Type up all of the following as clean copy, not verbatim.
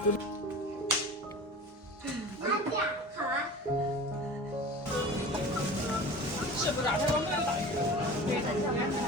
好啊。是不是？他说没有大鱼。对，在下面看。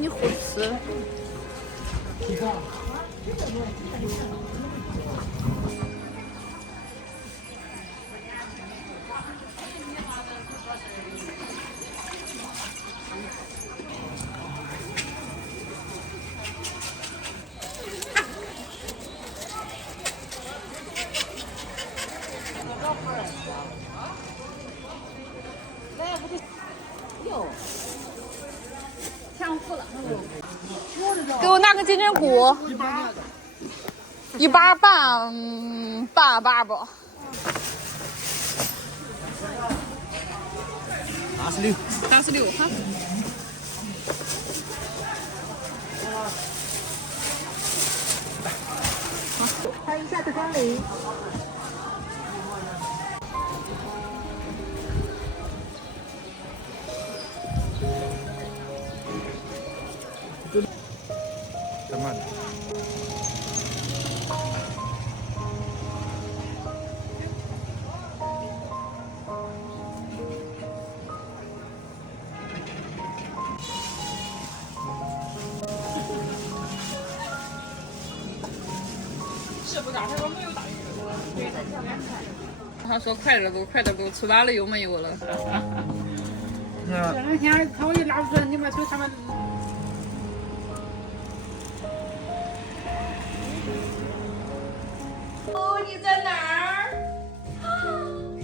你好吃。给我拿个金针菇，1把半，半把不86， 86哈。欢迎下次光临。怎么？是不是？他说没有大鱼。对，在下面看。他说快点都，吃完了又没有了。是吧？这两天他一拉出来，你们瞅他们。哦，你在哪儿？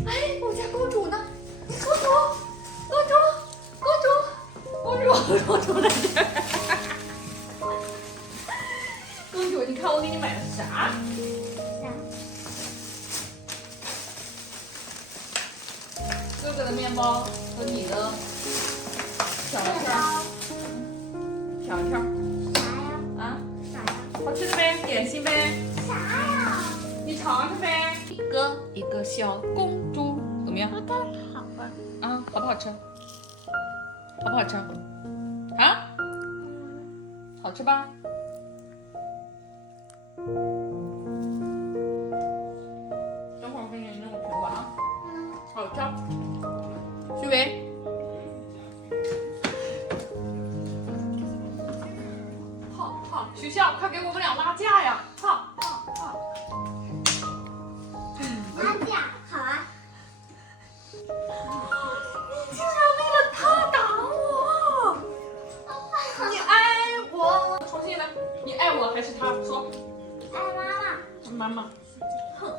哎，我家公主呢？公主在这儿。公主，你看我给你买的是啥？哥哥的面包和你的小条条啊，好吃的呗，点心呗。你尝尝呗。一个小公主，怎么样？好吧。啊，好不好吃？好不好吃？啊？好吃吧？等会儿我给你弄个苹果啊。好吃。徐伟，校，快给我们俩拉架呀！哈！拉架，好啊。你竟然为了他打我！你爱我？重新来，你爱我还是他？说。爱妈妈。妈妈。哼。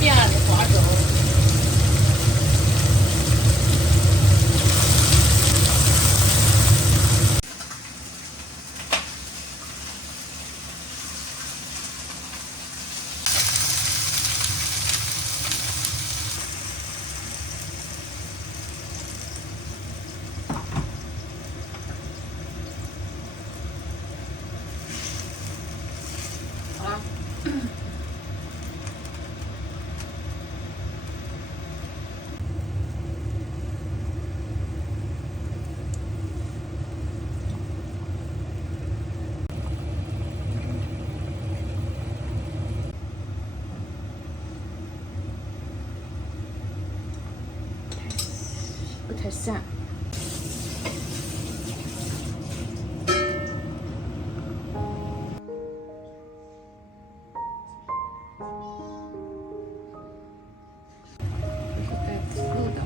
变的花粥。好了。不太散。这是带刺的。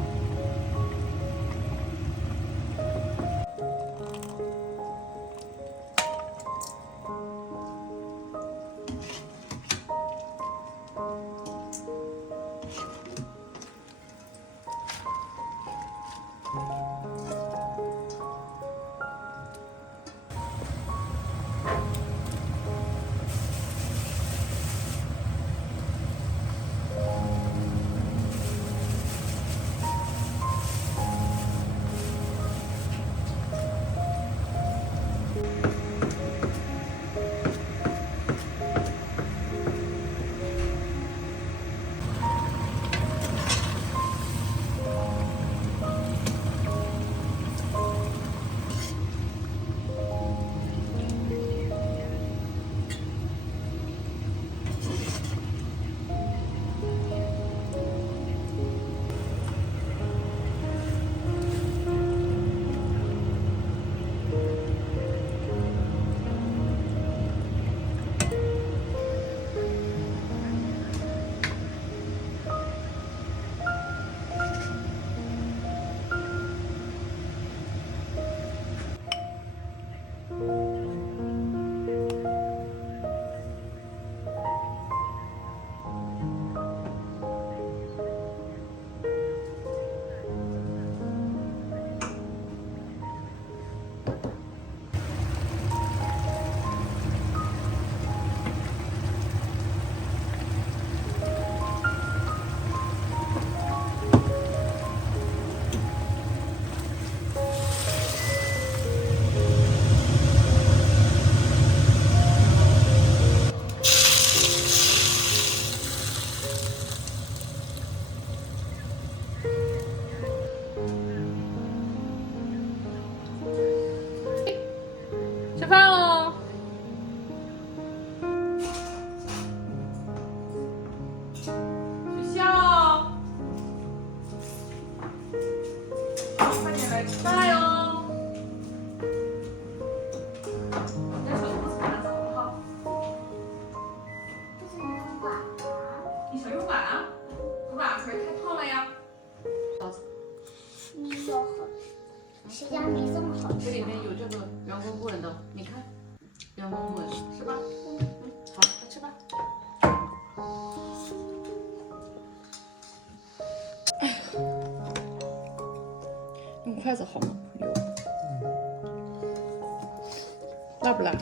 吃饭喽！学校，快点来吃饭哟！那小兔子拿走了哈。这是你的碗啊。你想用碗啊？碗可是太烫了呀。你有好，谁家没这么好吃？这里面有这个圆滚滚的，你看，圆滚滚是吧？好，快吃吧。用筷子好吗，朋友？辣不辣？